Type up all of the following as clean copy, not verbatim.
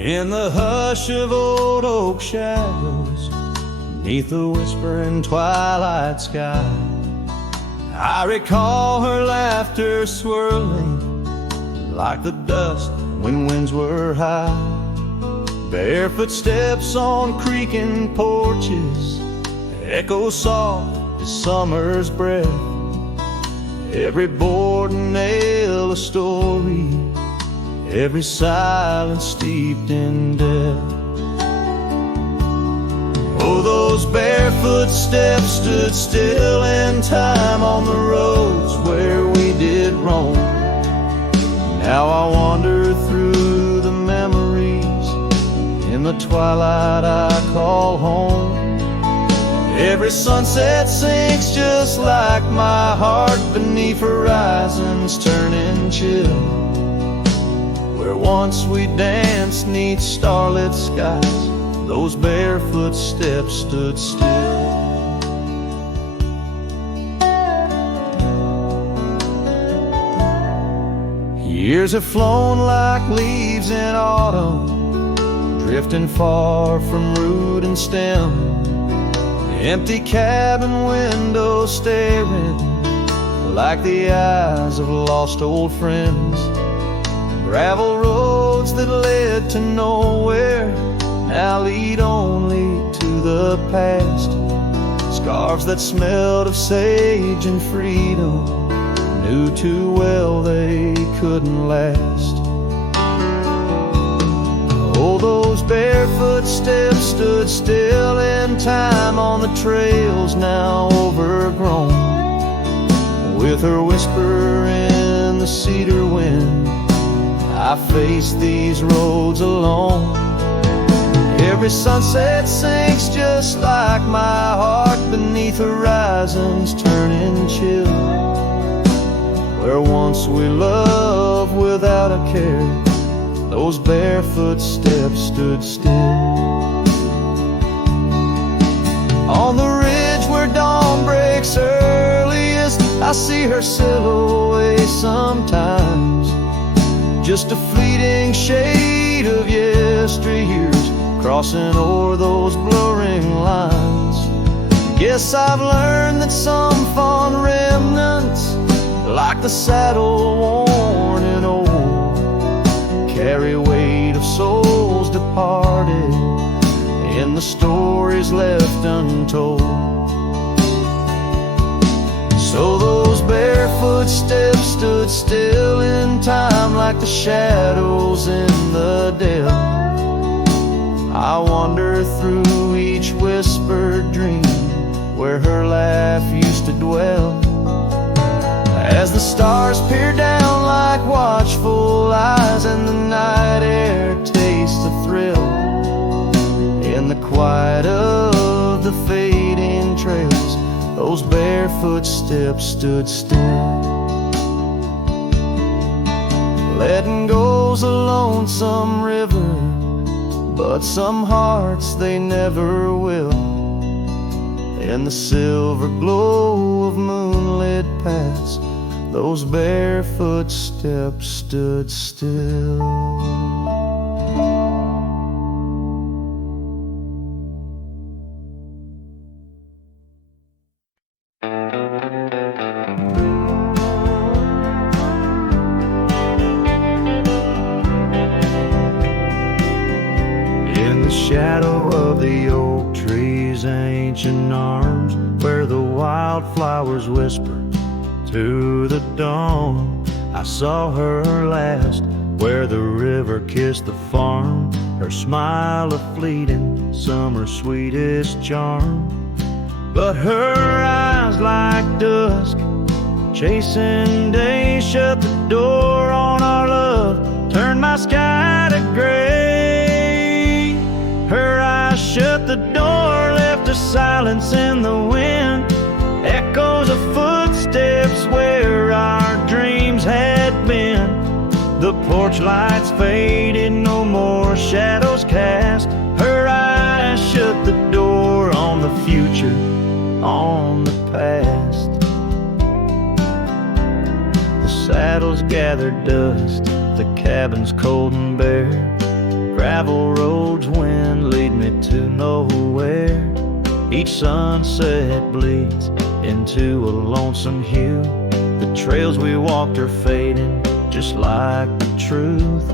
In the hush of old oak shadows, neath the whispering twilight sky, I recall her laughter swirling like the dust when winds were high. Barefoot steps on creaking porches echo soft as summer's breath. Every board and nail a story, every silence steeped in death. Oh, those barefoot steps stood still in time on the roads where we did roam. Now I wander through the memories in the twilight I call home. Every sunset sinks just like my heart beneath horizons turning chill. Where once we danced neath starlit skies, those barefoot steps stood still. Years have flown like leaves in autumn, drifting far from root and stem. Empty cabin windows staring like the eyes of lost old friends. Gravel roads that led to nowhere now lead only to the past. Scarves that smelled of sage and freedom knew too well they couldn't last. Oh, those barefoot steps stood still in time on the trails now overgrown. With her whisper in the cedar wind, I face these roads alone. Every sunset sinks just like my heart beneath horizons turning chill. Where once we loved without a care, those barefoot steps stood still. On the ridge where dawn breaks earliest, I see her silhouette sometimes. Just a fleeting shade of yesteryears crossing o'er those blurring lines. Guess I've learned that some fond remnants, like the saddle worn and old, carry weight of souls departed in the stories left untold. So those barefoot steps stood still in time like the shadows in the dell. I wander through each whispered dream where her laugh used to dwell. As the stars peer down like watchful eyes and the night air tastes the thrill, in the quiet of the fading trails, those barefoot steps stood still. Letting go's a lonesome river, but some hearts they never will. In the silver glow of moonlit paths, those barefoot steps stood still. In the shadow of the oak trees' ancient arms, where the wildflowers whisper to the dawn, I saw her last, where the river kissed the farm, her smile a fleeting summer's sweetest charm. But her eyes like dusk, chasing day, shut the door on our love, turned my sky to gray. Her eyes shut the door, left a silence in the wind, echoes of footsteps where our dreams had been. The porch lights faded, no more shadows cast. Her eyes shut the door on the future, on the past. The saddles gathered dust, the cabin's cold and bare. Gravel roads, wind lead me to nowhere. Each sunset bleeds into a lonesome hue. The trails we walked are fading, just like the truth.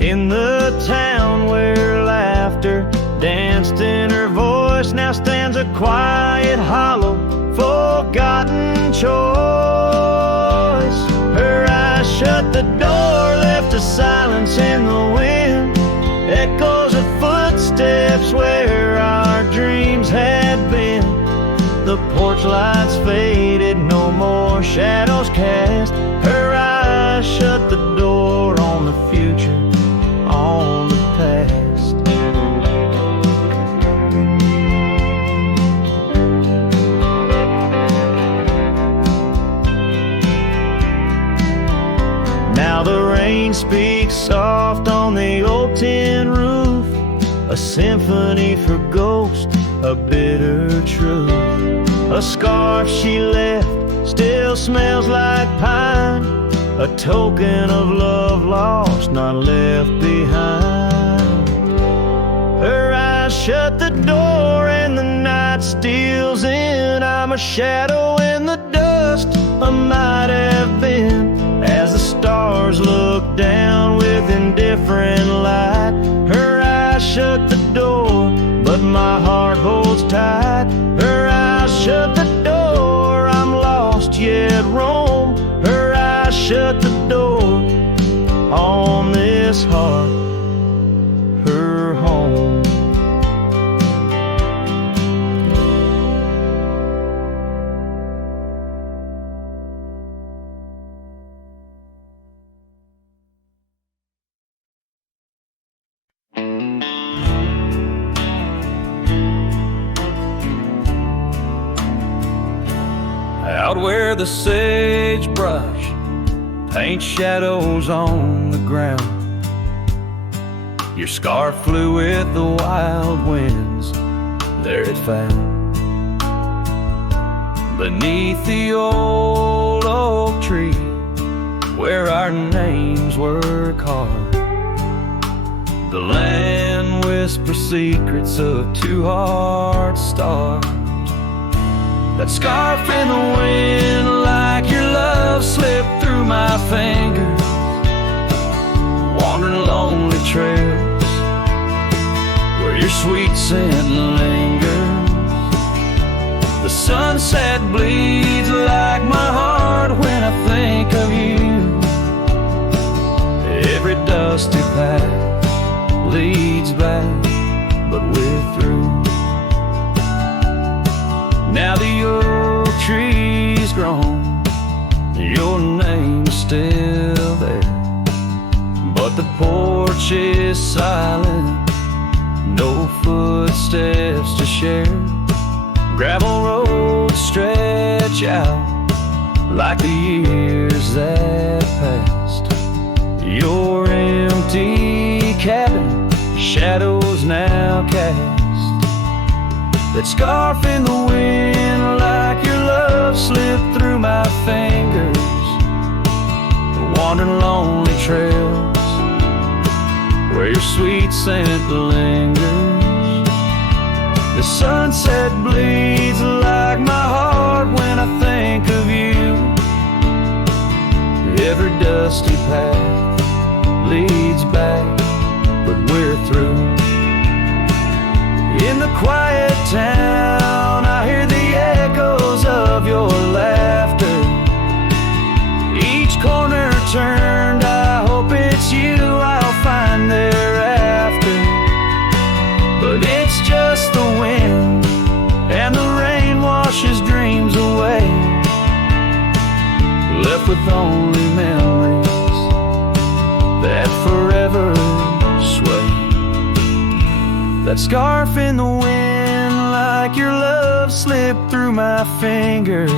In the town where laughter danced in her voice, now stands a quiet, hollow, forgotten choice. Her eyes shut, the door left a silence in the wind, echoes of footsteps where our dreams had been. The porch lights faded, no more shadows cast. Her eyes shut, the door on the future, on the past. Now the rain speaks soft on the old tin roof, a symphony for ghosts, a bitter truth. A scarf she left still smells like pine, a token of love lost, not left behind. Her eyes shut, the door and the night steals in. I'm a shadow in the dust, I might have been. As the stars look down with indifferent light, her eyes shut the door, but my heart holds tight. Her eyes shut the door, I'm lost yet roam. Her eyes shut the door on this heart, her home. Out where the sagebrush paints shadows on the ground, your scarf flew with the wild winds, there it found. Beneath the old oak tree, where our names were carved, the land whispers secrets of two hearts starved. That scarf in the wind, like your love, slipped through my fingers, wandering lonely trails where your sweet scent lingers. The sunset bleeds like my heart when I think of you. Every dusty path leads back, but we're through. Now the oak tree's grown, your name's still there, but the porch is silent, no footsteps to share. Gravel roads stretch out like the years that passed. Your empty cabin, shadows now cast. That scarf in the wind, like your love, slipped through my fingers, wandering lonely trails where your sweet scent lingers. The sunset bleeds like my heart when I think of you. Every dusty path leads back, but we're through. In the quiet town, I hear the echoes of your laughter. Each corner turned, I hope it's you I'll find thereafter. But it's just the wind, and the rain washes dreams away, left with only memories that forever sway. That scarf in the wind, like your love, slipped through my fingers,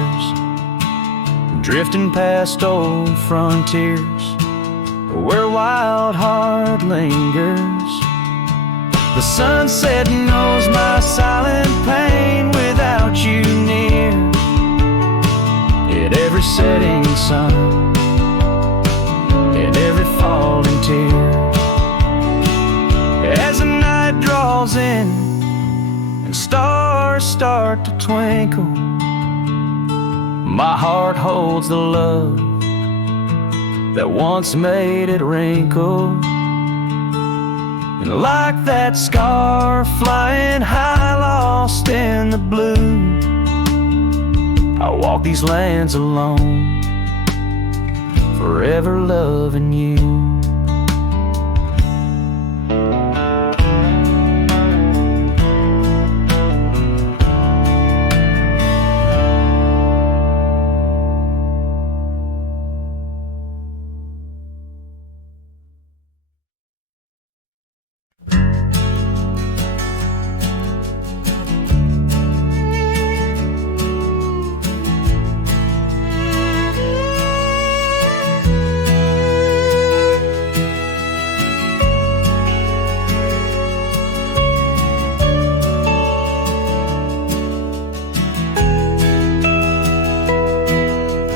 drifting past old frontiers where wild heart lingers. The sunset knows my silent pain without you near. At every setting sun, at every falling tear, stars start to twinkle, my heart holds the love that once made it wrinkle. And like that scar flying high, lost in the blue, I walk these lands alone, forever loving you.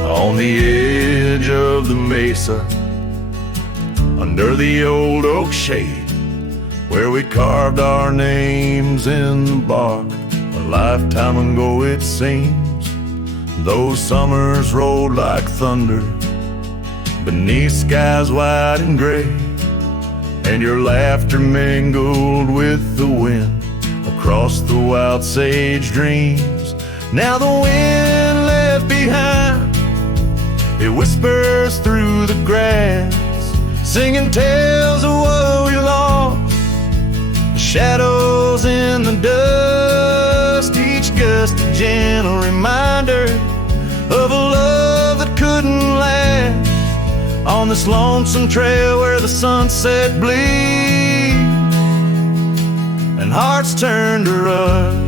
On the edge of the mesa, under the old oak shade, where we carved our names in the bark a lifetime ago it seems. Those summers rolled like thunder beneath skies wide and gray, and your laughter mingled with the wind across the wild sage dreams. Now the wind left behind, it whispers through the grass, singing tales of what we lost, the shadows in the dust, each gust a gentle reminder of a love that couldn't last, on this lonesome trail where the sunset bleeds and hearts turn to rust.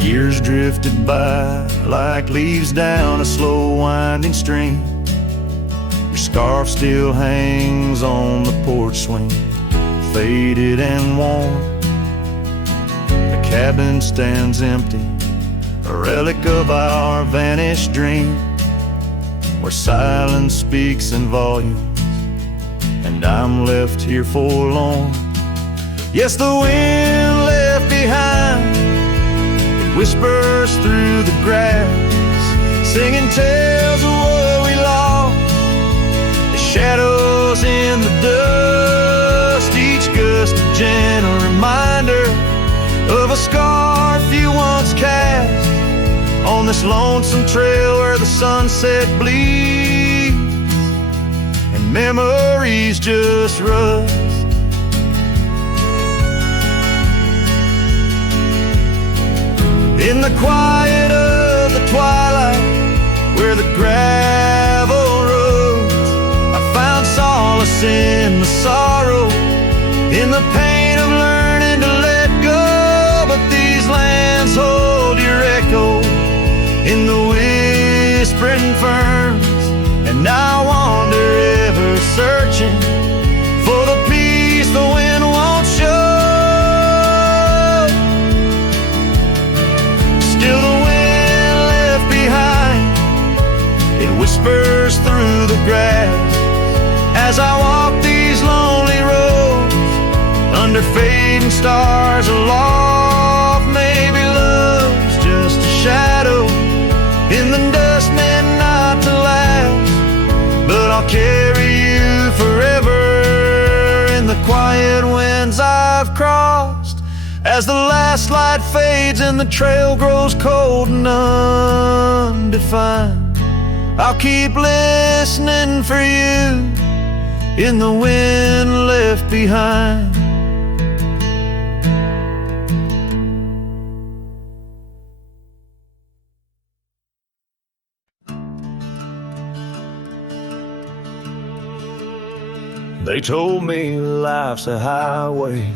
Years drifted by like leaves down a slow winding stream. Your scarf still hangs on the porch swing, faded and worn. The cabin stands empty, a relic of our vanished dream, where silence speaks in volumes, and I'm left here forlorn. Yes, the wind left behind, whispers through the grass, singing tales of what we lost, the shadows in the dust, each gust a gentle reminder of a scarf you once cast, on this lonesome trail where the sunset bleeds and memories just rust. In the quiet of the twilight, where the gravel roads, I found solace in the sorrow, in the pain of learning to let go. But these lands hold your echo in the whispering ferns, and I wander ever searching for the peace the wind won't show. Still the wind left behind, it whispers through the grass, as I walk these lonely roads, under fading stars aloft. Maybe love's just a shadow in the dust meant not to last, but I'll carry you forever in the quiet winds I've crossed. As the last light fades and the trail grows cold and undefined, I'll keep listening for you in the wind left behind. They told me life's a highway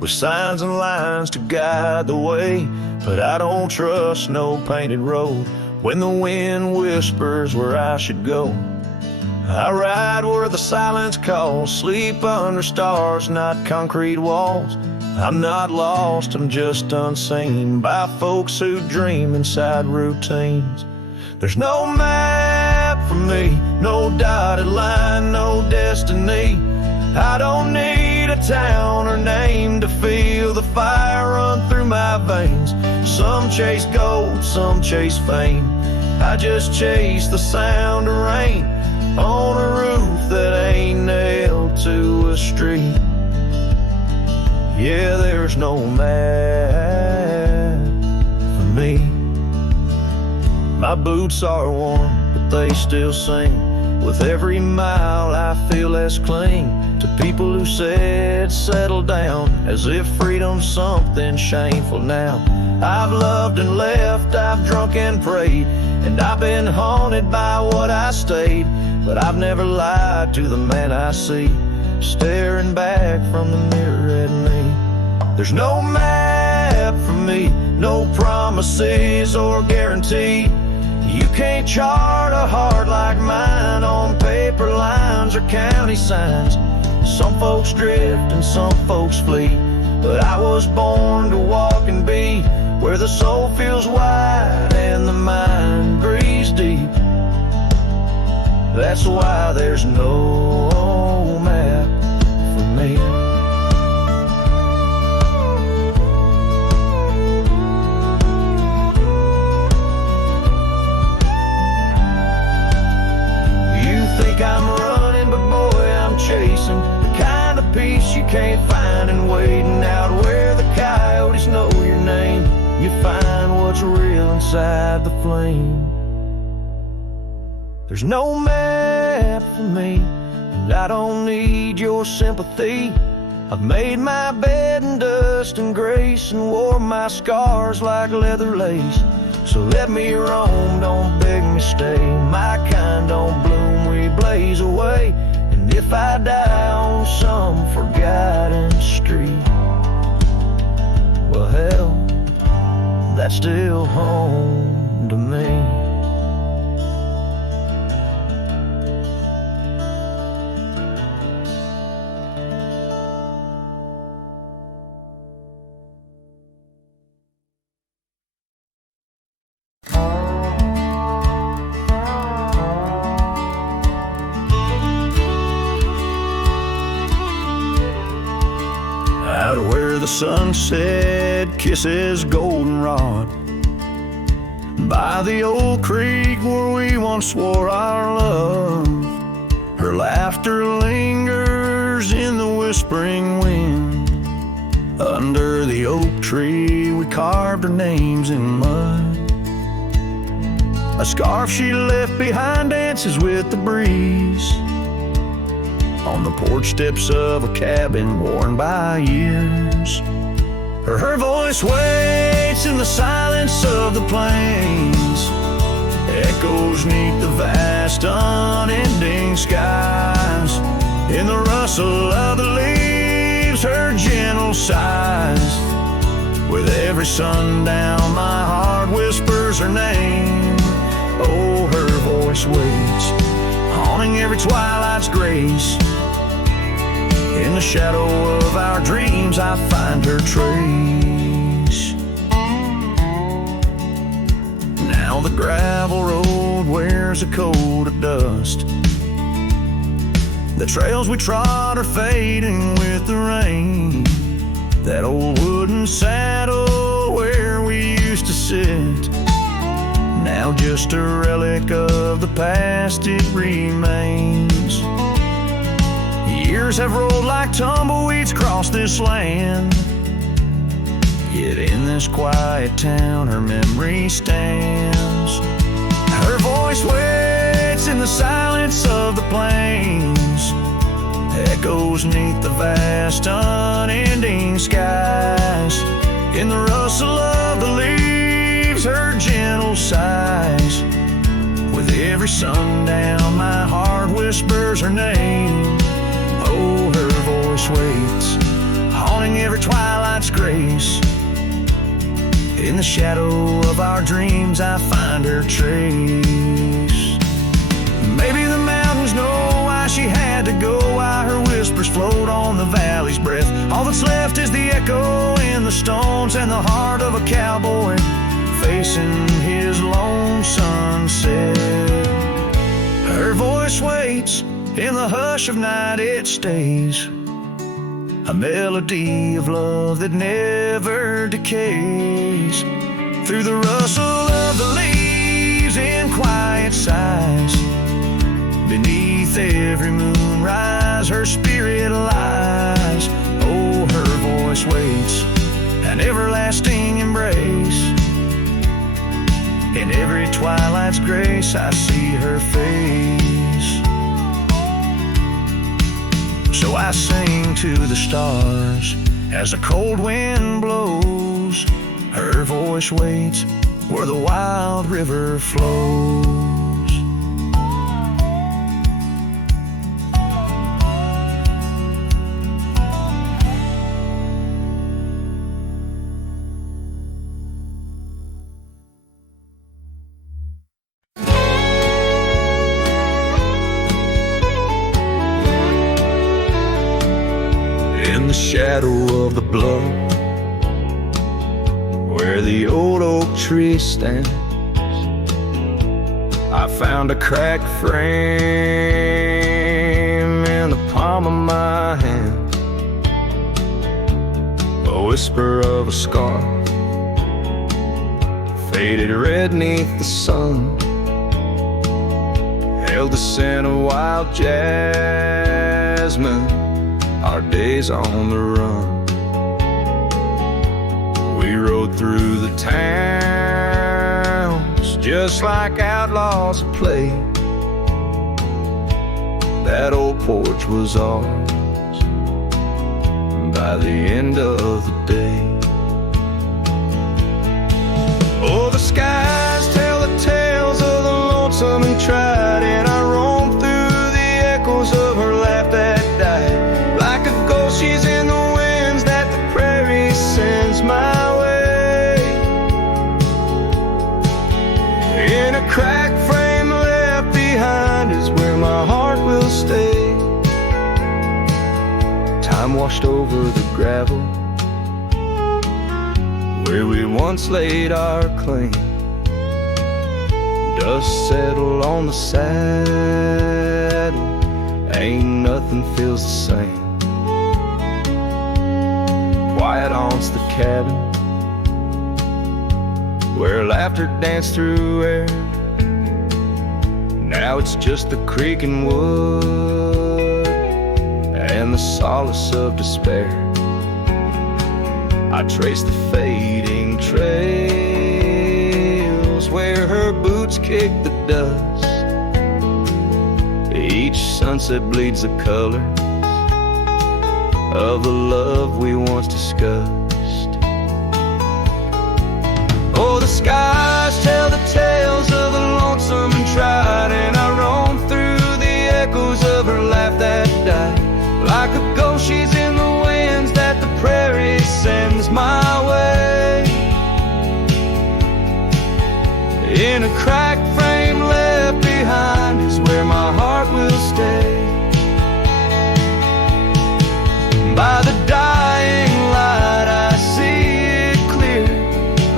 with signs and lines to guide the way, but I don't trust no painted road when the wind whispers where I should go. I ride where the silence calls, sleep under stars, not concrete walls, I'm not lost, I'm just unseen by folks who dream inside routines. There's no map for me, no dotted line, no destiny. I don't need a town or name to feel the fire run through my veins. Some chase gold, some chase fame. I just chase the sound of rain on a roof that ain't nailed to a street. Yeah, there's no map for me. My boots are worn, but they still sing. With every mile I feel less cling to people who said settle down, as if freedom's something shameful now. I've loved and left, I've drunk and prayed, and I've been haunted by what I stayed. But I've never lied to the man I see, staring back from the mirror at me. There's no map for me, no promises or guarantee. You can't chart a heart like mine on paper lines or county signs. Some folks drift and some folks flee, but I was born to walk and be where the soul feels wide and the mind breathes deep. That's why there's no map for me. I'm running, but boy, I'm chasing the kind of peace you can't find in waiting out where the coyotes know your name. You find what's real inside the flame. There's no map for me, and I don't need your sympathy. I've made my bed in dust and grace and wore my scars like leather lace. So let me roam, don't beg me stay. My kind don't bloom, we blaze away. And if I die on some forgotten street, well hell, that's still home to me. The sunset kisses goldenrod by the old creek where we once swore our love. Her laughter lingers in the whispering wind. Under the oak tree we carved our names in mud. A scarf she left behind dances with the breeze on the porch steps of a cabin worn by years. Her voice waits in the silence of the plains, echoes neath the vast unending skies. In the rustle of the leaves, her gentle sighs. With every sundown, my heart whispers her name. Oh, her voice waits, haunting every twilight's grace. In the shadow of our dreams, I find her trace. Now the gravel road wears a coat of dust. The trails we trod are fading with the rain. That old wooden saddle where we used to sit, now just a relic of the past, it remains. Years have rolled like tumbleweeds across this land, yet in this quiet town her memory stands. Her voice waits in the silence of the plains, echoes neath the vast unending skies. In the rustle of the leaves, her gentle sighs. With every sundown, my heart whispers her name. Oh, her voice waits, haunting every twilight's grace. In the shadow of our dreams, I find her trace. Maybe the mountains know why she had to go, why her whispers float on the valley's breath. All that's left is the echo in the stones and the heart of a cowboy facing his lone sunset. Her voice waits in the hush of night, it stays, a melody of love that never decays. Through the rustle of the leaves in quiet sighs, beneath every moonrise her spirit lies. Oh, her voice waits an everlasting embrace. In every twilight's grace I see her face. So I sing to the stars as the cold wind blows. Her voice waits where the wild river flows. In the shadow of the bluff, where the old oak tree stands, I found a cracked frame in the palm of my hand, a whisper of a scar, faded red neath the sun, held the scent of wild jasmine, our days on the run. We rode through the towns just like outlaws at play. That old porch was ours by the end of the day. Oh, the skies tell the tales of the lonesome and tried, and I roamed through the echoes of her laugh that died. Like a ghost, she's in the winds that the prairie sends my way. In a cracked frame left behind is where my heart will stay. Time washed over the gravel where we once laid our claim. Dust settled on the saddle, ain't nothing feels the same. Quiet haunts the cabin where laughter danced through air. Now it's just the creaking wood and the solace of despair. I trace the fading trails where her boots kick the dust. Each sunset bleeds the color of the love we once discussed. Oh, the skies tell the tales of the lonesome and tried, and I roam through the echoes of her laugh that died. Like a ghost, she's in the winds that the prairie sends my way. In a cracked frame left behind is where my heart will stay. By the dying light I see it clear.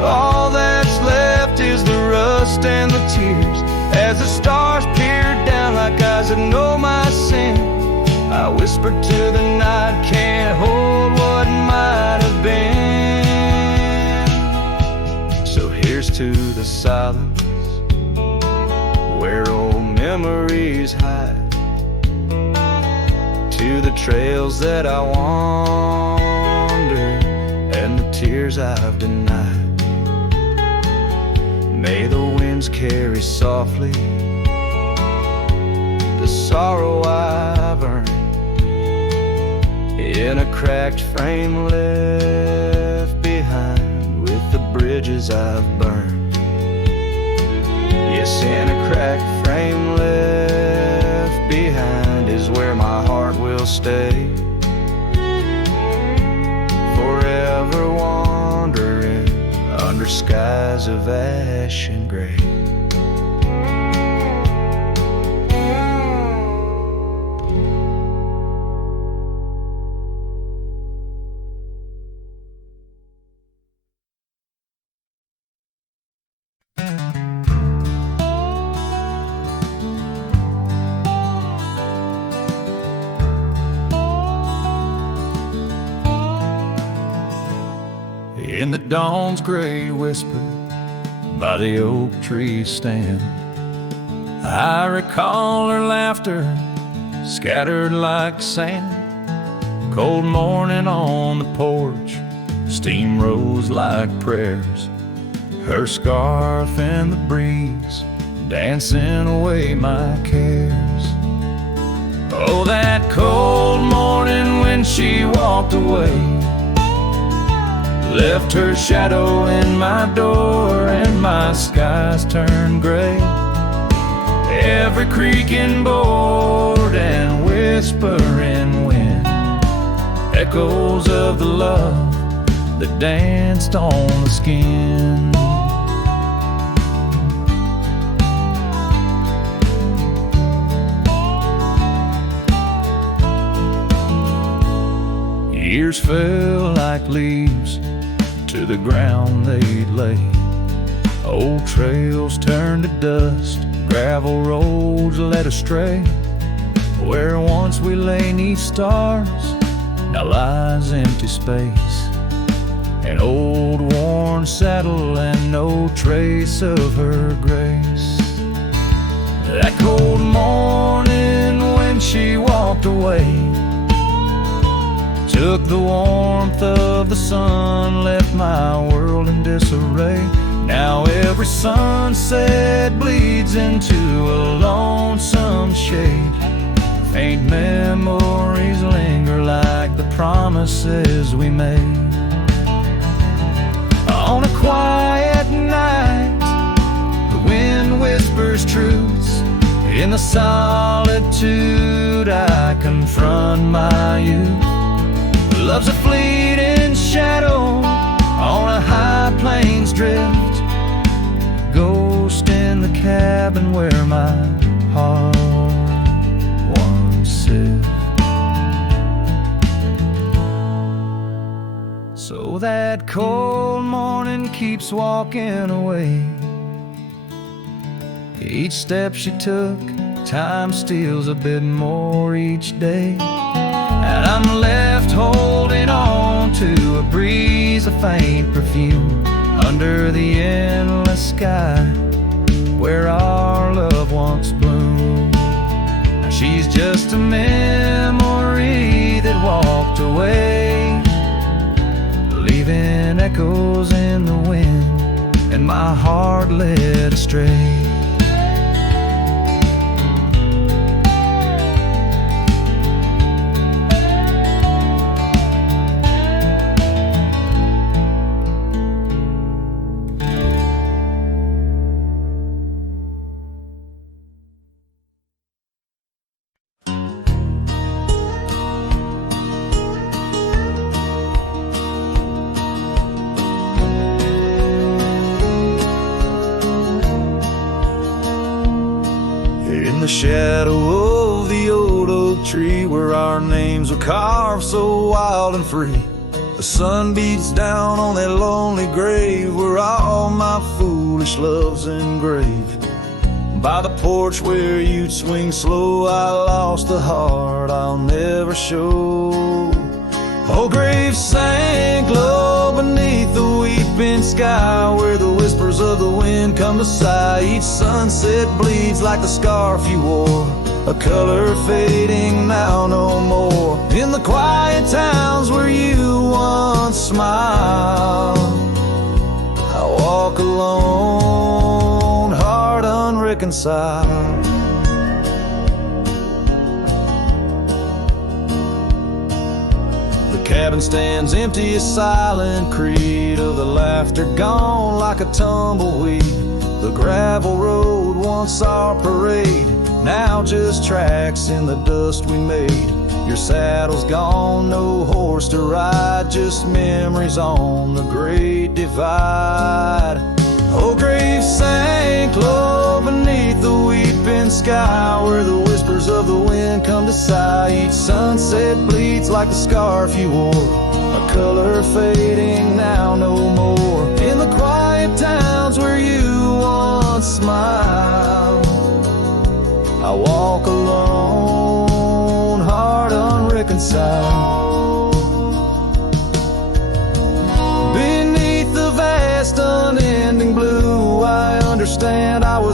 All that's left is the rust and the tears. As the stars peer down like eyes that know my sin, I whisper to the night, can't hold what might have been. So here's to the silence where old memories hide, to the trails that I wander and the tears I've denied. May the winds carry softly the sorrow I've earned, in a cracked frame left behind with the bridges I've burned. Yes, in a cracked frame left behind is where my heart will stay. Forever wandering under skies of ash and gray. in the dawn's gray whisper by the oak tree stand. I recall her laughter scattered like sand. Cold morning on the porch, steam rose like prayers. Her scarf in the breeze, dancing away my cares. Oh, that cold morning when she walked away, left her shadow in my door and my skies turned gray. Every creaking board and whispering wind, echoes of the love that danced on the skin. Years fell like leaves to the ground they'd lay. Old trails turned to dust, gravel roads led astray. Where once we lay 'neath stars, now lies empty space. An old worn saddle and no trace of her grace. That cold morning when she walked away, took the warmth of the sun, left my world in disarray. Now every sunset bleeds into a lonesome shade. Faint memories linger like the promises we made. On a quiet night, the wind whispers truths. In the solitude I confront my youth. Love's a fleeting shadow on a high plains drift, ghost in the cabin where my heart once lived. So that cold morning keeps walking away. Each step she took, time steals a bit more each day. And I'm left holding on to a breeze, a faint perfume, under the endless sky where our love once bloomed. Now she's just a memory that walked away, leaving echoes in the wind and my heart led astray. In the shadow of the old oak tree where our names were carved so wild and free, the sun beats down on that lonely grave where all my foolish love's engraved. By the porch where you'd swing slow, I lost the heart I'll never show. Oh, grave sank low beneath the weeping sky where the whispers of the wind come to sigh. Each sunset bleeds like the scarf you wore, a color fading now no more. In the quiet towns where you once smiled, I walk alone, heart unreconciled. The cabin stands empty, a silent creed of the laughter gone like a tumbleweed. The gravel road, once our parade, now just tracks in the dust we made. Your saddle's gone, no horse to ride, just memories on the great divide. Oh, grave sank low beneath the weeping sky where the whispers of the wind come to sigh. Each sunset bleeds like the scarf you wore, a color fading now no more. In the quiet towns where you once smiled, I walk alone, heart unreconciled. Beneath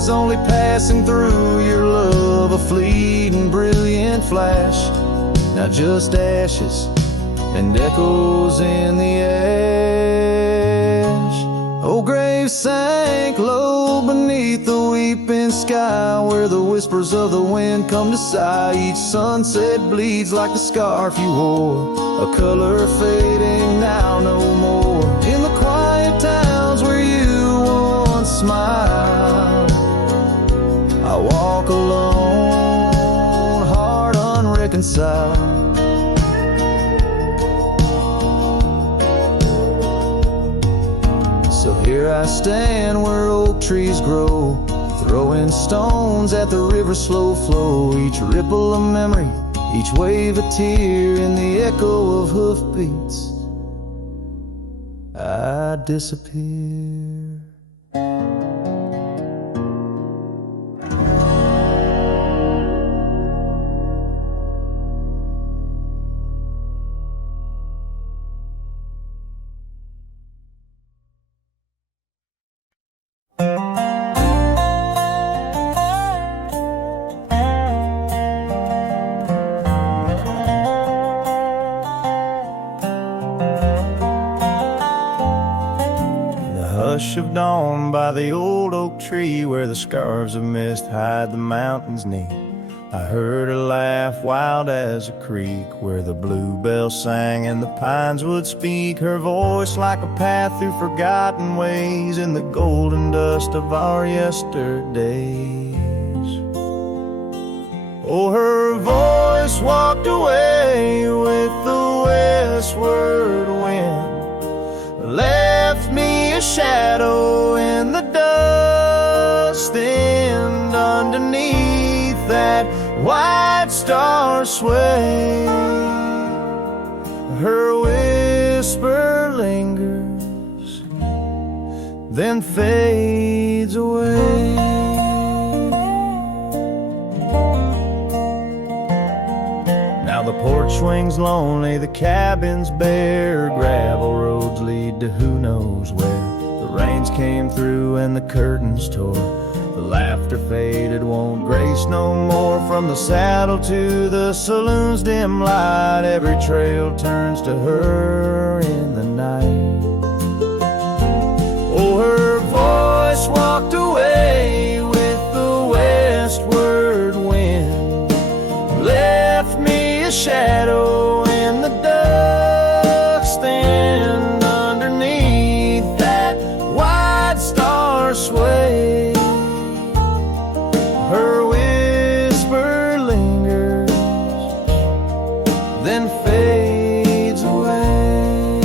was only passing through, your love a fleeting, brilliant flash. Now just ashes and echoes in the ash. Old graves sank low beneath the weeping sky, where the whispers of the wind come to sigh. Each sunset bleeds like the scarf you wore, a color fading now no more. In the quiet towns where you once smiled, I walk alone, heart unreconciled. So here I stand where oak trees grow, throwing stones at the river's slow flow. Each ripple a memory, each wave a tear, in the echo of hoofbeats I disappear. Hush of dawn by the old oak tree, where the scarves of mist hide the mountains neath. I heard her laugh wild as a creek, where the bluebell sang and the pines would speak. Her voice like a path through forgotten ways, in the golden dust of our yesterdays. Oh, her voice walked away with the westward wind, left me a shadow in the dust, and underneath that white star sway, her whisper lingers, then fades away. Now the porch swings lonely, the cabin's bare, gravel roads lead to who knows where. The rains came through and the curtains tore, the laughter faded, won't grace no more. From the saddle to the saloon's dim light, every trail turns to her in the night. Oh, her voice walked away with the westward wind, left me a shadow in the dust, and underneath that white star sway, her whisper lingers, then fades away.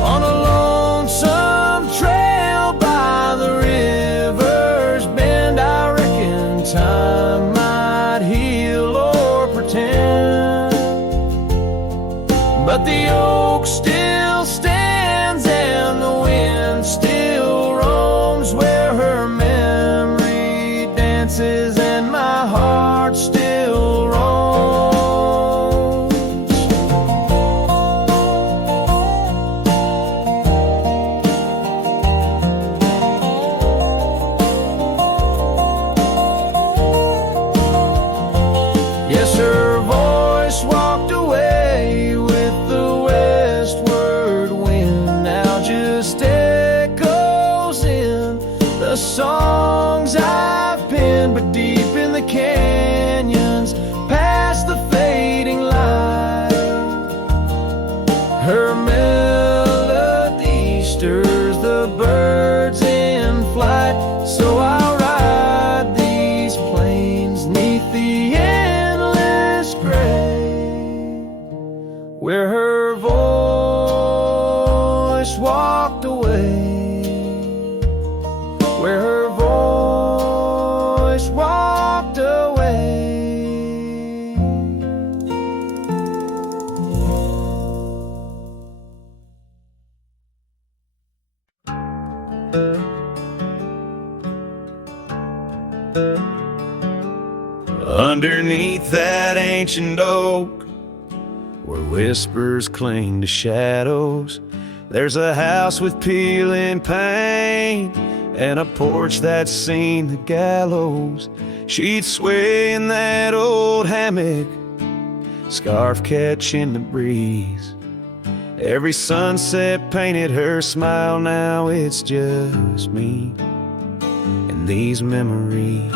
On a lonesome trail by the river's bend, I reckon time might heal or pretend, but the oak still stands and the wind still roams, where her memory dances and my heart still roams. Yes, her voice walked away with the westward wind, now just echoes in the songs I've penned. But deep in the canyons, past the fading light, her melody stirs the birds in flight. So I'll ride these plains neath the endless gray, where her voice walked away, where her voice walked away. Underneath that ancient oak, where whispers cling to shadows, there's a house with peeling paint and a porch that's seen the gallows. She'd sway in that old hammock, scarf catching the breeze. Every sunset painted her smile, now it's just me and these memories.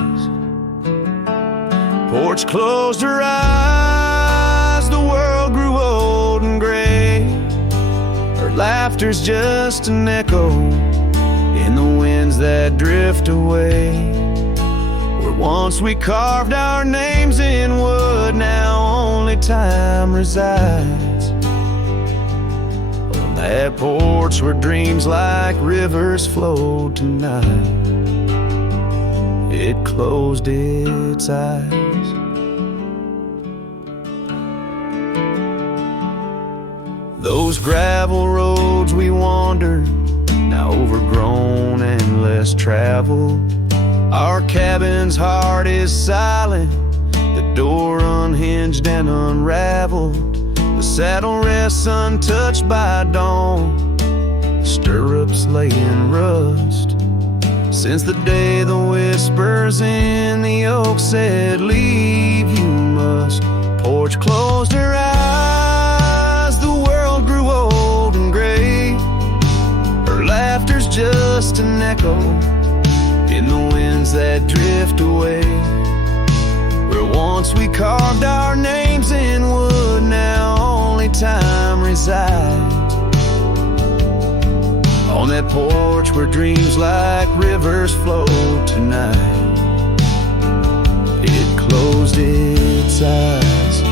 Porch closed her eyes, the world grew old and gray. Her laughter's just an echo in the winds that drift away. Where once we carved our names in wood, now only time resides. On that porch where dreams like rivers flowed tonight, it closed its eyes. Those gravel roads we wandered, now overgrown and less traveled. Our cabin's heart is silent, the door unhinged and unraveled. The saddle rests untouched by dawn, stirrups lay in rust. Since the day the whispers in the oak said, leave you must. Porch closed her eyes, the world grew old and gray. Her laughter's just an echo in the winds that drift away. Where once we carved our names in wood, now only time resides. On that porch where dreams like rivers flow tonight, it closed its eyes.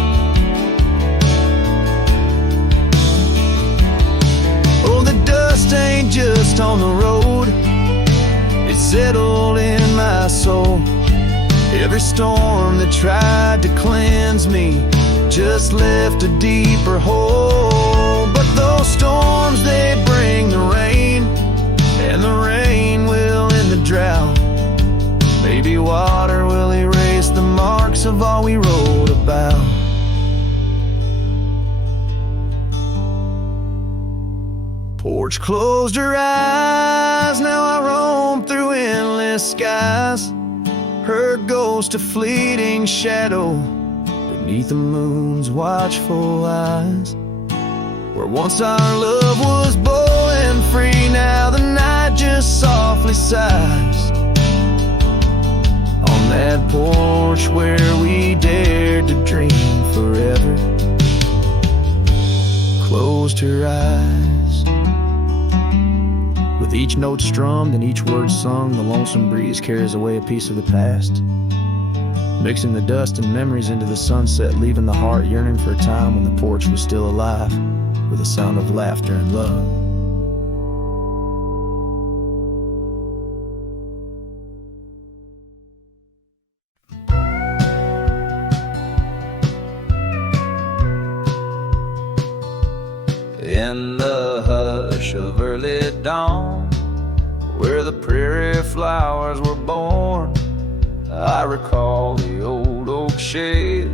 Oh, the dust ain't just on the road, it's settled in my soul. Every storm that tried to cleanse me just left a deeper hole. But those storms, they bring the rain, and the rain will end the drought. Maybe water will erase the marks of all we wrote about. Porch closed her eyes, now I roam through endless skies. Her ghost a fleeting shadow beneath the moon's watchful eyes. Where once our love was bold and free, now the night just softly sighs. On that porch where we dared to dream forever, closed her eyes. With each note strummed and each word sung, the lonesome breeze carries away a piece of the past, mixing the dust and memories into the sunset, leaving the heart yearning for a time when the porch was still alive, with a sound of laughter and love. In the hush of early dawn, where the prairie flowers were born, I recall the old oak shade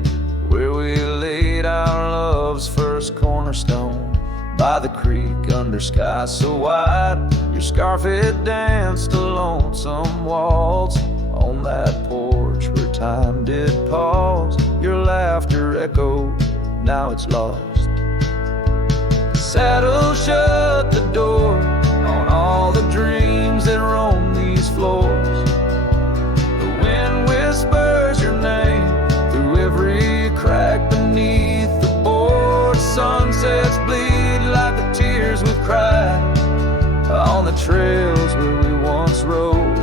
where we laid our love's first cornerstone. By the creek under sky so wide, your scarf had danced a lonesome waltz. On that porch where time did pause, your laughter echoed, now it's lost. Saddle shut the door on all the dreams that roam these floors. The wind whispers your name through every crack beneath the board. Sunsets bleed like the tears we've cried on the trails where we once rode.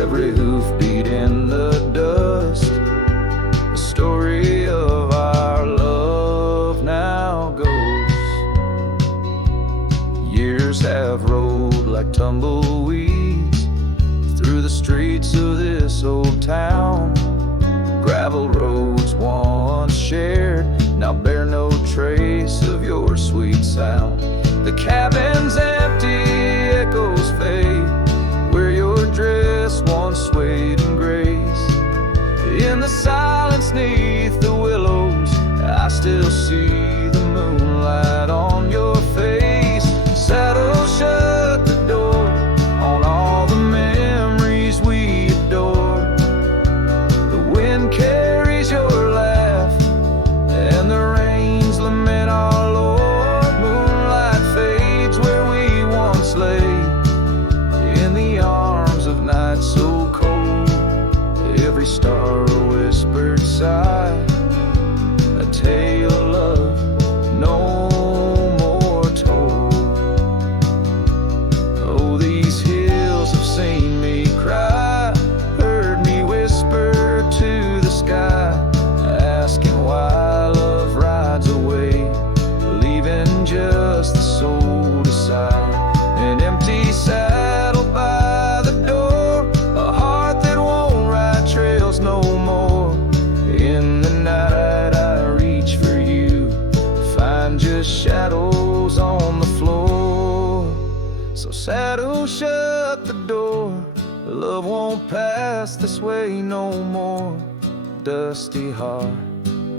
Every hoofbeat in the dust, the story of our love now goes. Years have rolled like tumbleweeds through the streets of this old town. Gravel roads once shared now bear no trace of your sweet sound. The cabin's empty, echoes fade where your dress once swayed in grace. In the silence neath the willows, I still see the moonlight on your face. Saddle shut the door on all the So saddle shut the door, love won't pass this way no more. Dusty heart,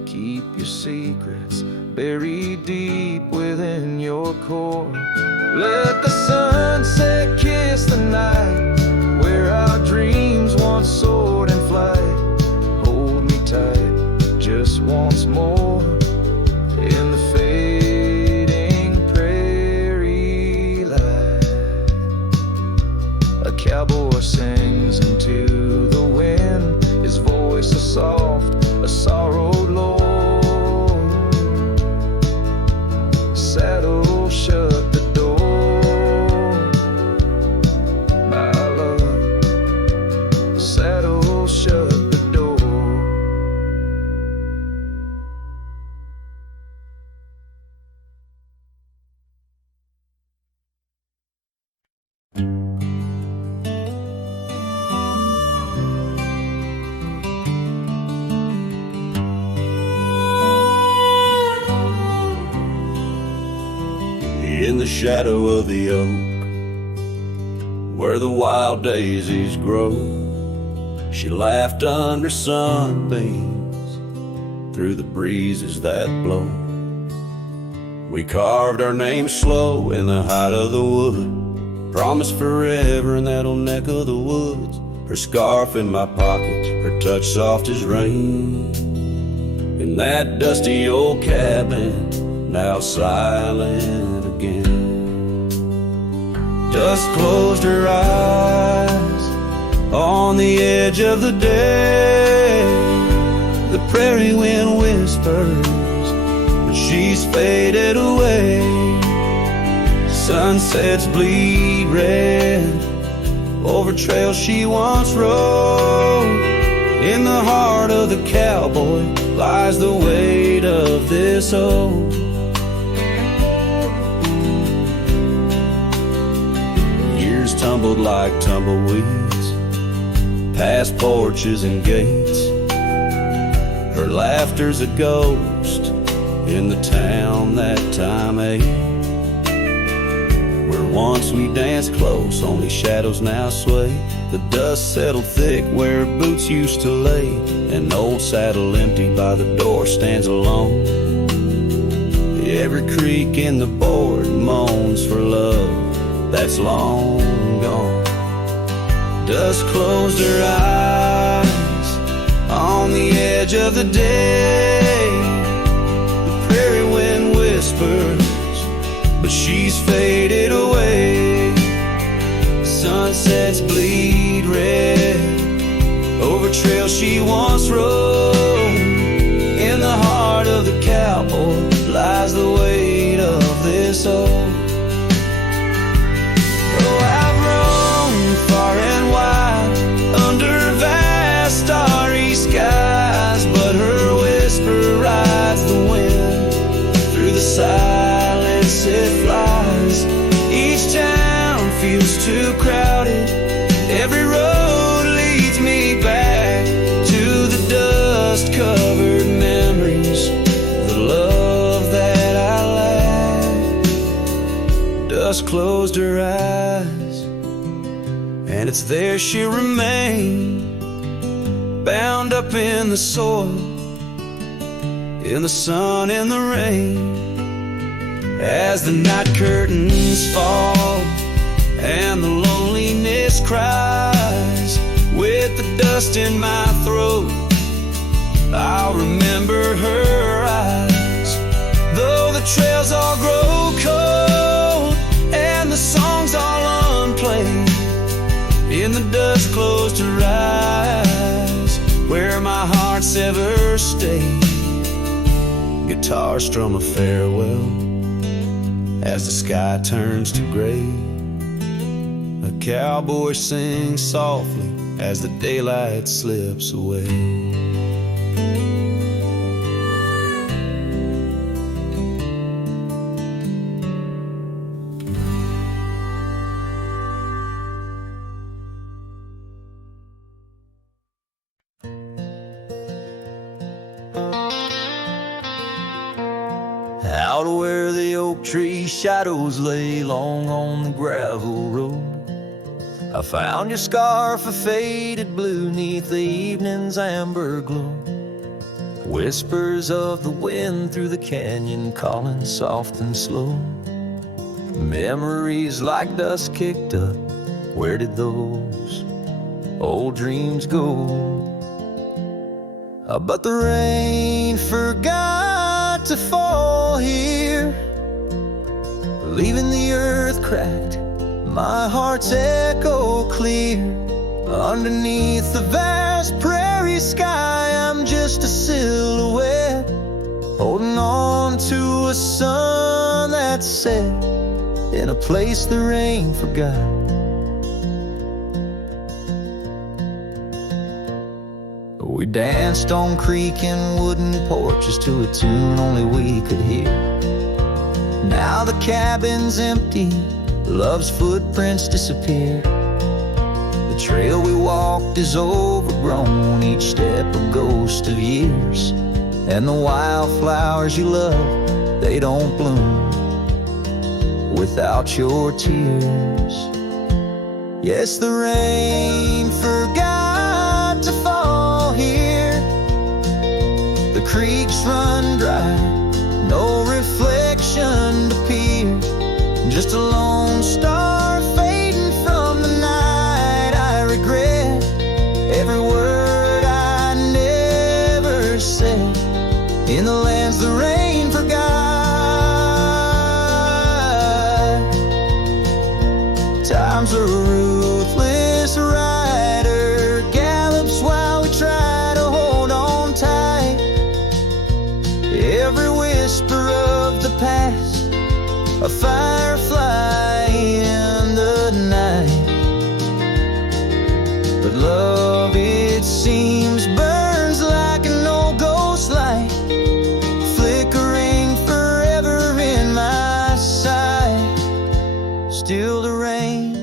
keep your secrets buried deep within your core. Let the sunset kiss the night where our dreams once soared in flight. Hold me tight just once more in the fading prairie light. A cowboy sings into the wind, his voice is soft, a sorrowed lord. Saddle shut the door, my love. Saddle shut the door. In the shadow of the oak, where the wild daisies grow, she laughed under sunbeams through the breezes that blow. We carved our names slow in the height of the wood, promised forever in that old neck of the woods. Her scarf in my pocket, her touch soft as rain, in that dusty old cabin, now silent again. Dust closed her eyes on the edge of the day. The prairie wind whispers, but she's faded away. Sunsets bleed red over trails she once rode. In the heart of the cowboy lies the weight of this old. Years tumbled like tumbleweeds past porches and gates. Her laughter's a ghost in the town that time ate. Where once we danced close, only shadows now sway. The dust settled thick where boots used to lay. An old saddle empty by the door stands alone. Every creak in the board moans for love that's long gone. Dust closed her eyes on the edge of the day. The prairie wind whispers, but she's faded away. Sunsets bleed red over trails she once rode. In the heart of the cowboy lies the weight of this old. Oh, I've roamed far and wide under vast starry skies, but her whisper rides the wind through the silence it flies. Each town feels too crowded, every road leads me back to the dust-covered memories, the love that I lack. Dust closed her eyes, and it's there she'll remain, bound up in the soil, in the sun and the rain. As the night curtains fall and the loneliness cries, with the dust in my throat, I'll remember her eyes. Though the trails all grow cold and the songs all unplayed, in the dust closed her eyes, where my heart's ever stayed. Guitar strum a farewell as the sky turns to gray. A cowboy sings softly as the daylight slips away. Out where the oak trees tree shadows lay long on the gravel road. I found your scarf a faded blue neath the evening's amber glow. Whispers of the wind through the canyon calling soft and slow. Memories like dust kicked up, where did those old dreams go? But the rain forgot to fall here, leaving the earth cracked, my heart's echo clear. Underneath the vast prairie sky, I'm just a silhouette, holding on to a sun that set in a place the rain forgot. We danced on creaking wooden porches to a tune only we could hear. Now the cabin's empty, love's footprints disappear. The trail we walked is overgrown, each step a ghost of years. And the wildflowers you love, they don't bloom without your tears. Yes, the rain forgot to fall here. The creeks run dry, no reflection to peer. Just a lone star fading from the night. I regret every word I never said in the lands the rain forgot. Time's a ruthless rider, gallops while we try to hold on tight. Every whisper of the past, a firefly in the night. But love, it seems, burns like an old ghost light, flickering forever in my sight. Still the rain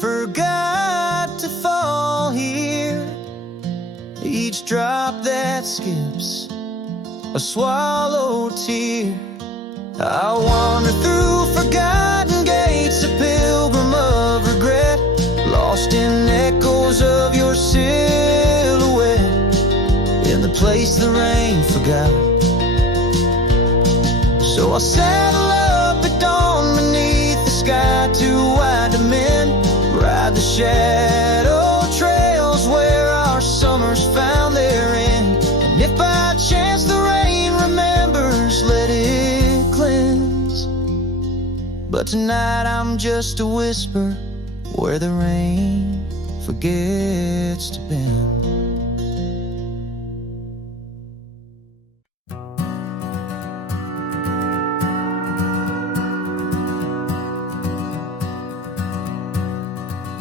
forgot to fall here. Each drop that skips a swallowed tear. I wander through forgotten gates, a pilgrim of regret, lost in echoes of your silhouette, in the place the rain forgot. So I saddle up at dawn beneath the sky, too wide to mend, ride the shadow trails where our summers found their end. And if by chance the rain remembers, let it cleanse. But tonight I'm just a whisper where the rain forgets to bend.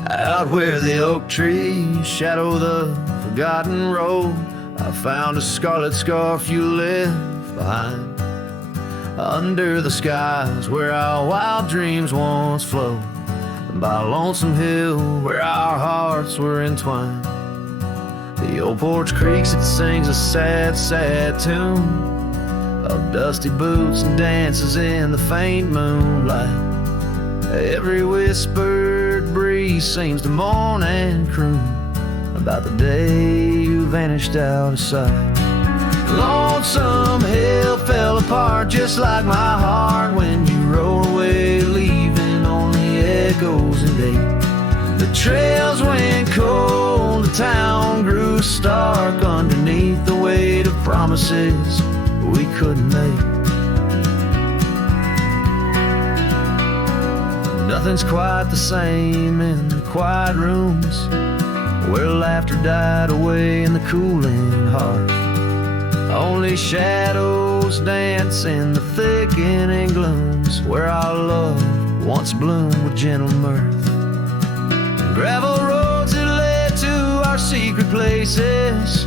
Out where the oak trees shadow the forgotten road, I found a scarlet scarf you left behind. Under the skies where our wild dreams once flowed, by a lonesome hill where our hearts were entwined. The old porch creaks, it sings a sad, sad tune of dusty boots and dances in the faint moonlight. Every whispered breeze seems to mourn and croon about the day you vanished out of sight. Lonesome hill fell apart just like my heart when you rode away, leaving only echoes and date. The trails went cold, the town grew stark underneath the weight of promises we couldn't make. Nothing's quite the same in the quiet rooms where laughter died away in the cooling heart. Only shadows dance in the thickening glooms where our love once bloomed with gentle mirth. And gravel roads that led to our secret places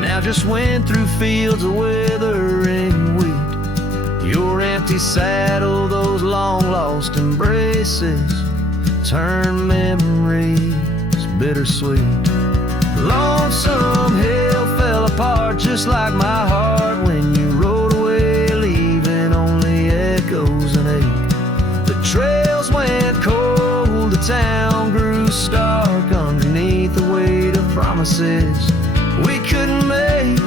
now just went through fields of withering wheat. Your empty saddle, those long lost embraces, turn memories bittersweet. Lonesome hill fell apart just like my heart when you rode away, leaving only echoes and ache. sound grew stark underneath the weight of promises we couldn't make.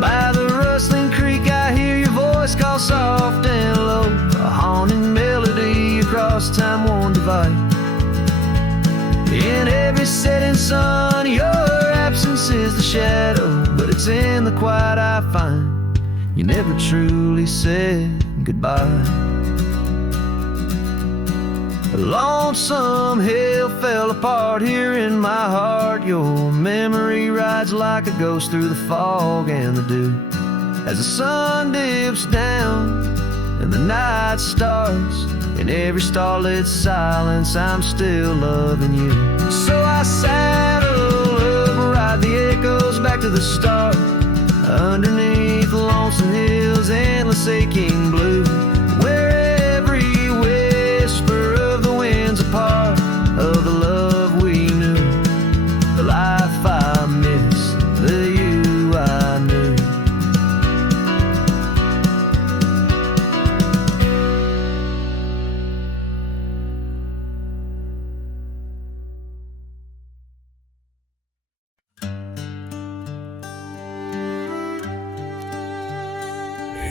By the rustling creek I hear your voice call soft and low, a haunting melody across time-worn divide. In every setting sun, your absence is the shadow, but it's in the quiet I find you never truly said goodbye. A lonesome hill fell apart here in my heart. Your memory rides like a ghost through the fog and the dew. As the sun dips down and the night starts, in every starlit silence I'm still loving you. So I saddle up, ride the echoes back to the start, underneath the lonesome hills, endless aching blue, where every whisper of the wind's a part of the love we knew, the life I miss, the you I knew.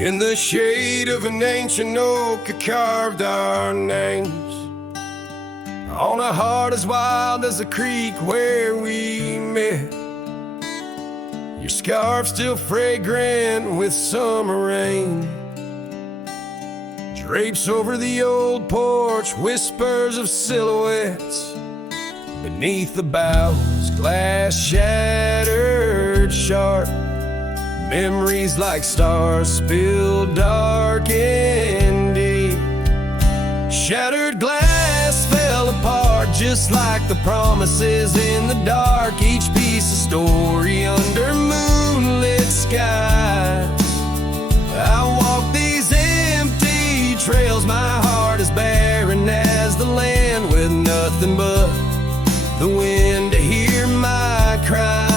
In the shade of an ancient oak, I carved our names on a heart as wild as the creek where we met. Your scarf still fragrant with summer rain drapes over the old porch, whispers of silhouettes beneath the boughs, glass shattered sharp. Memories like stars spilled dark and deep. Shattered glass fell apart just like the promises in the dark. Each piece a story under moonlit skies. I walk these empty trails, my heart is barren as the land, with nothing but the wind to hear my cries.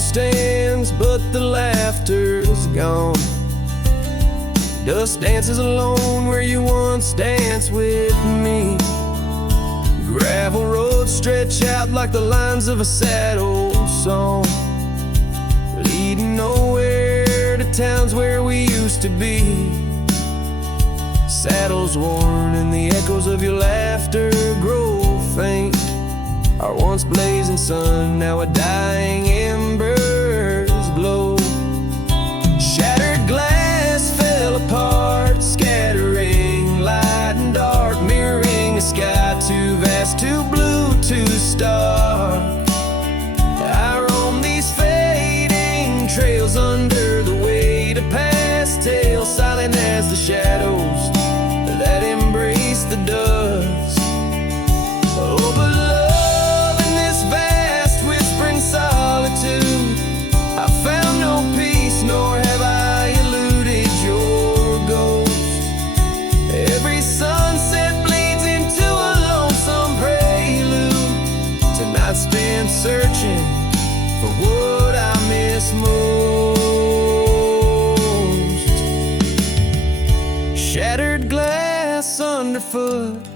Stands, but the laughter's gone. Dust dances alone where you once danced with me. Gravel roads stretch out like the lines of a sad old song, leading nowhere to towns where we used to be. Saddles worn and the echoes of your laughter grow faint. Our once blazing sun, now a dying embers glow. Shattered glass fell apart, scattering light and dark, mirroring a sky too vast, too blue, too stark. I roam these fading trails under the weight of past tales, silent as the shadows that embrace the dust. Oh, but I found no peace, nor have I eluded your ghost. Every sunset bleeds into a lonesome prelude. Tonight spent searching for what I miss most. Shattered glass underfoot,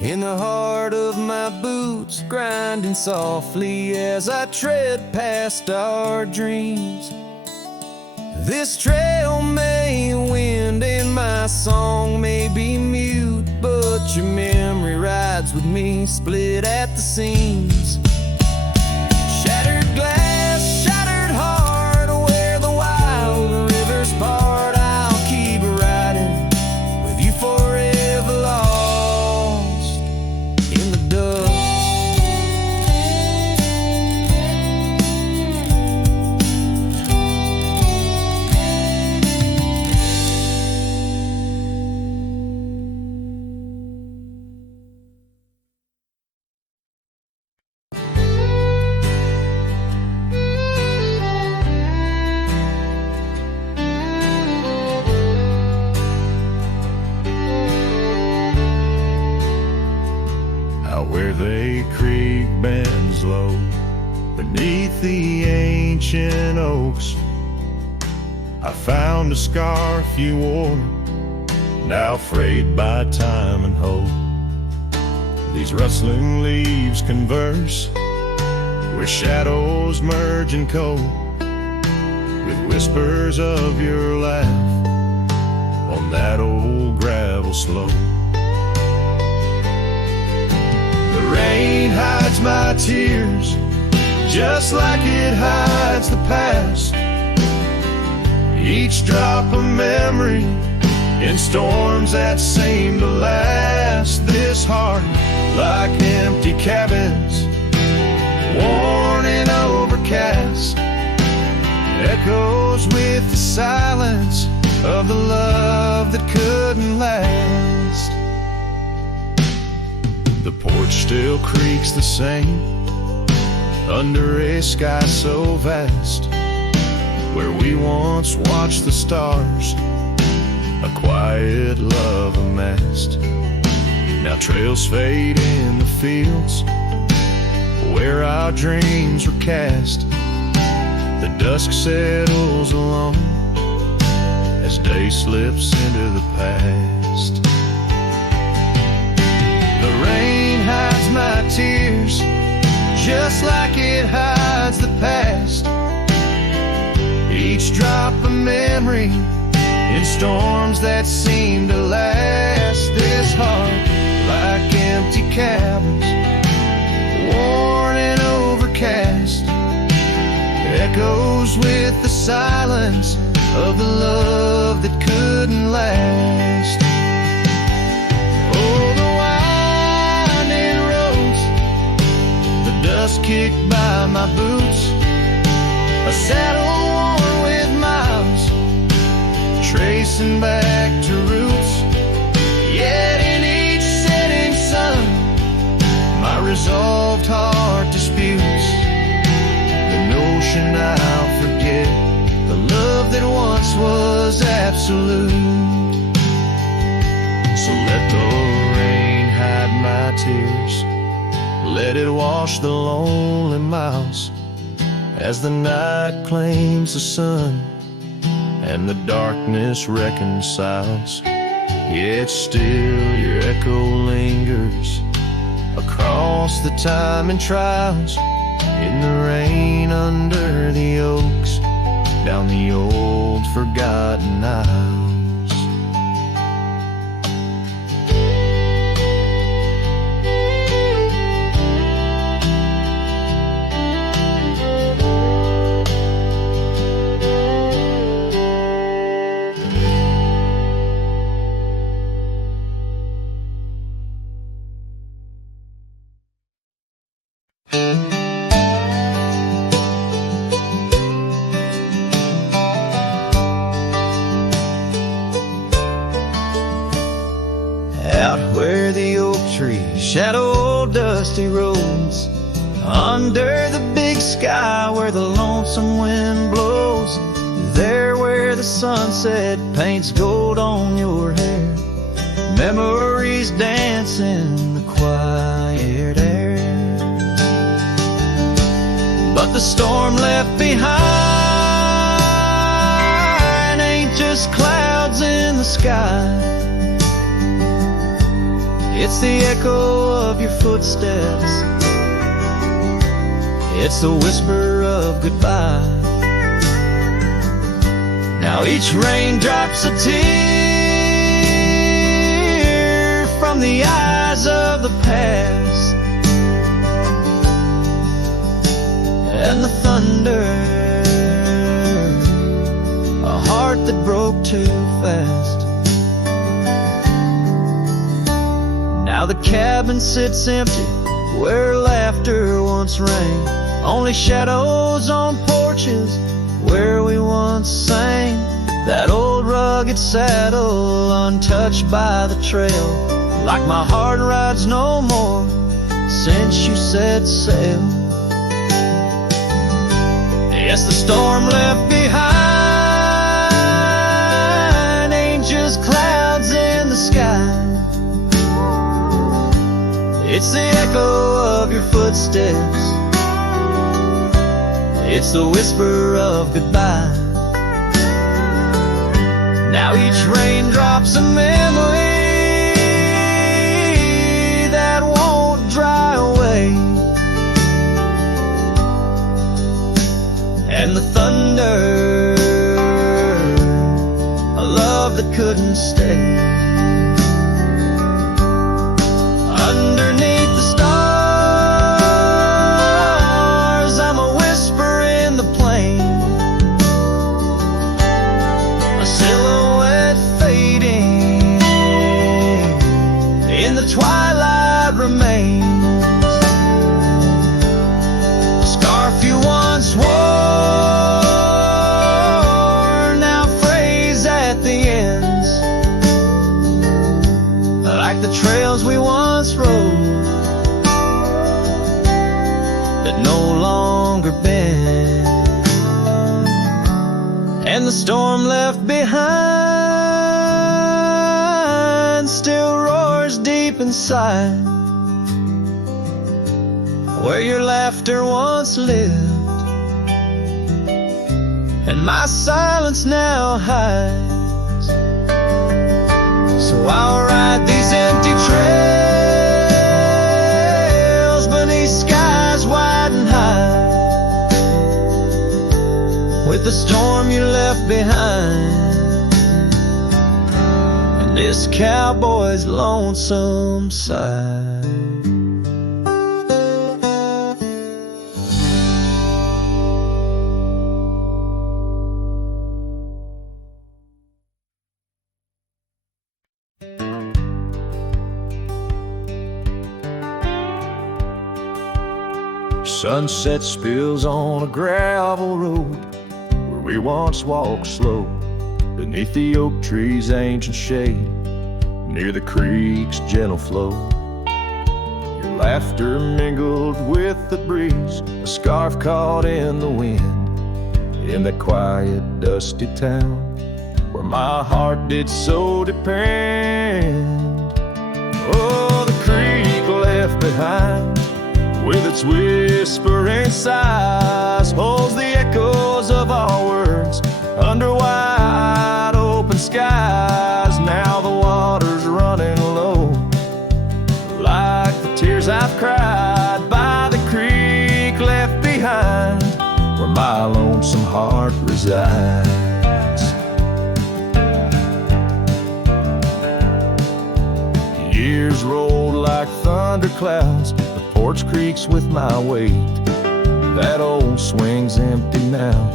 in the heart of my boots, grinding softly as I tread past our dreams. This trail may wind and my song may be mute, but your memory rides with me, split at the seams. Shattered glass, shattered heart, where the wild rivers part, I'll keep riding with you forever lost in the dust. creek bends low beneath the ancient oaks. I found a scarf you wore, now frayed by time and hope. These rustling leaves converse where shadows merge and cope, with whispers of your laugh on that old gravel slope. The rain hides my tears just like it hides the past. Each drop a memory in storms that seem to last. This heart, like empty cabins, worn and overcast, echoes with the silence of the love that couldn't last. The porch still creaks the same under a sky so vast, where we once watched the stars, a quiet love amassed. Now trails fade in the fields where our dreams were cast. The dusk settles alone as day slips into the past. The rain hides my tears just like it hides the past. Each drop a memory in storms that seem to last. This heart, like empty cabins, worn and overcast, echoes with the silence of the love that couldn't last. Oh, the winding roads, the dust kicked by my boots, a saddle worn with miles, tracing back to roots. Yet in each setting sun, my resolved heart disputes the notion I'll forget the love that once was absolute. So let the rain hide my tears, let it wash the lonely miles, as the night claims the sun and the darkness reconciles. Yet still your echo lingers across the time and trials, in the rain under the oaks, down the old forgotten aisles. Shadow dusty roads under the big sky where the lonesome wind blows. There where the sunset paints gold on your hair, memories dance in the quiet air. But the storm left behind ain't just clouds in the sky. It's the echo of your footsteps, it's the whisper of goodbye. Now each raindrop's a tear from the eyes of the past, and the thunder, a heart that broke too fast. Now the cabin sits empty where laughter once rang, only shadows on porches where we once sang. That old rugged saddle untouched by the trail, like my heart rides no more since you set sail. Yes, the storm left behind ain't just clouds in the sky, it's the echo of your your footsteps. It's the whisper of goodbye. Now each raindrop's a memory that won't dry away, and the thunder, a love that couldn't stay. Underneath the stars, I'm a whisper in the plain, a silhouette fading in the twilight remains. A scarf you once wore now frays at the ends, like the trails we once rode that no longer bend. And the storm left behind still roars deep inside, where your laughter once lived and my silence now hides. So I'll ride these empty trails beneath skies wide and high, with the storm you left behind and this cowboy's lonesome side. Sunset spills on a gravel road where we once walked slow, beneath the oak tree's ancient shade, near the creek's gentle flow. Your laughter mingled with the breeze, a scarf caught in the wind, in that quiet, dusty town where my heart did so depend. Oh, the creek left behind, with its whispering sighs, holds the echoes of our words under wide open skies. Now the water's running low, like the tears I've cried by the creek left behind, where my lonesome heart resides. Years rolled like thunder clouds, porch creaks with my weight. That old swing's empty now,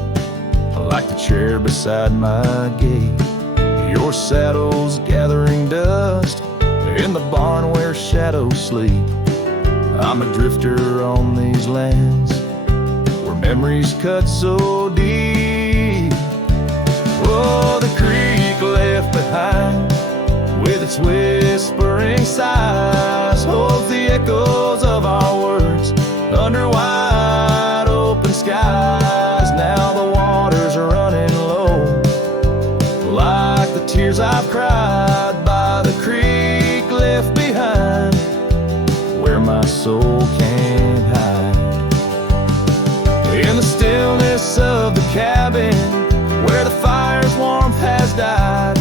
like the chair beside my gate. Your saddle's gathering dust in the barn where shadows sleep. I'm a drifter on these lands where memories cut so deep. Oh, the creek left behind, with its whispering sighs, holds the echoes of our words under wide open skies. Now the waters are running low, like the tears I've cried by the creek left behind, where my soul can't hide. In the stillness of the cabin, where the fire's warmth has died,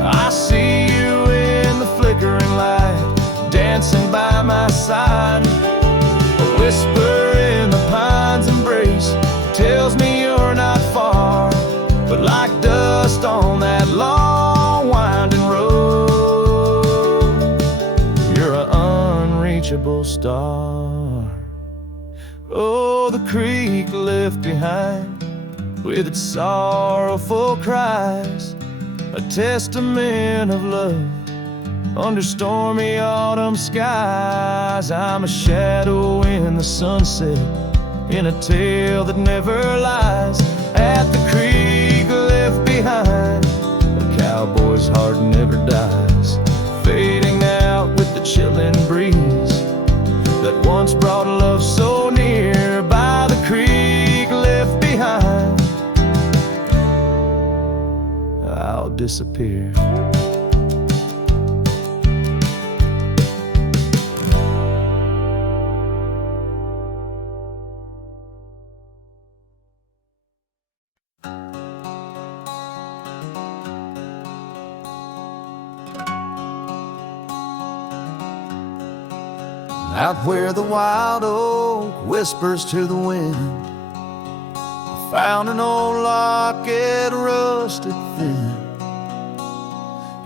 I see you in the flickering light, dancing by my side. A whisper in the pine's embrace tells me you're not far, but like dust on that long winding road, you're an unreachable star. Oh, the creek left behind, with its sorrowful cries, a testament of love under stormy autumn skies. I'm a shadow in the sunset, in a tale that never lies. At the creek left behind, a cowboy's heart never dies, fading out with the chilling breeze that once brought love so near. By the creek left behind, I'll disappear. out where the wild oak whispers to the wind. I found an old locket, rusted thin.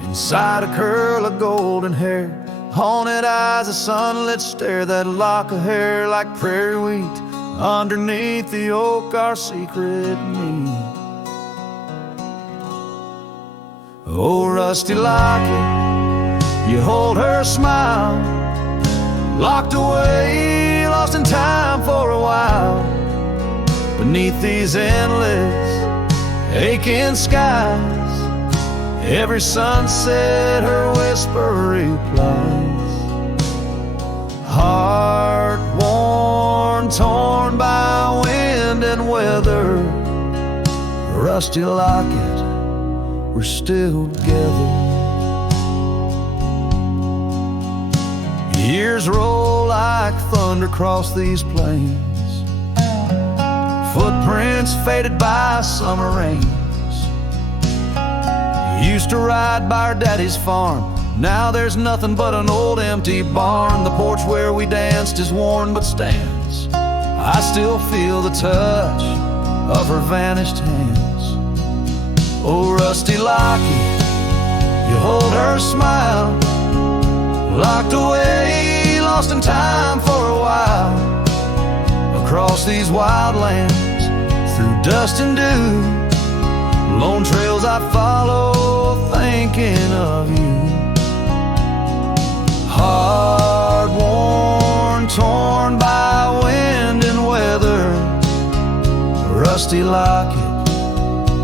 Inside a curl of golden hair, haunted eyes, a sunlit stare. That lock of hair like prairie wheat, underneath the oak, our secret need. Oh, rusty locket, you hold her smile, locked away, lost in time for a while. Beneath these endless, aching skies, every sunset her whisper replies. Heart worn, torn by wind and weather, rusty locket, we're still together. Years roll like thunder across these plains, footprints faded by summer rains. Used to ride by our daddy's farm, now there's nothing but an old empty barn. The porch where we danced is worn but stands. I still feel the touch of her vanished hands. Oh, rusty locket, you hold her smile, locked away, lost in time for a while. Across these wild lands, through dust and dew, lone trails I follow, thinking of you. Hard worn, torn by wind and weather, rusty locket,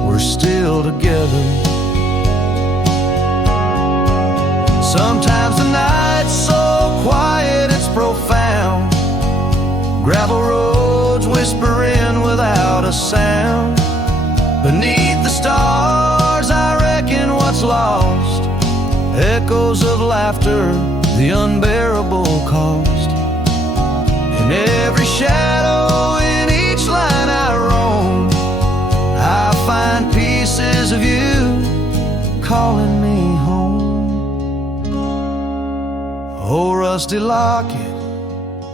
we're still together. Sometimes the night's so quiet it's profound, gravel roads whispering without a sound. Beneath the stars I reckon what's lost, echoes of laughter, the unbearable cost. In every shadow, in each line I roam, I find pieces of you calling me home. Oh, rusty locket,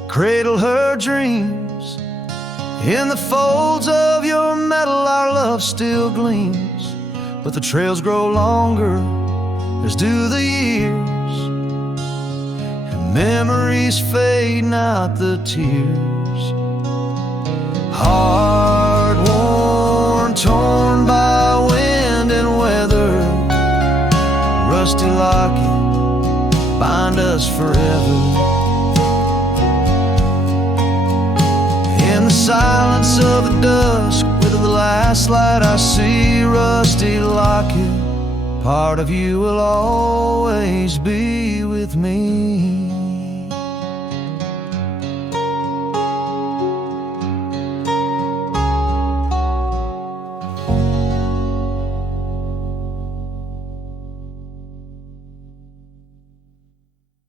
cradle her dreams. In the folds of your metal our love still gleams. But the trails grow longer, as do the years, and memories fade, not the tears. Hard worn, torn by wind and weather, rusty locket, bind us forever. In the silence of the dusk, with the last light I see, rusty locket, part of you will always be with me.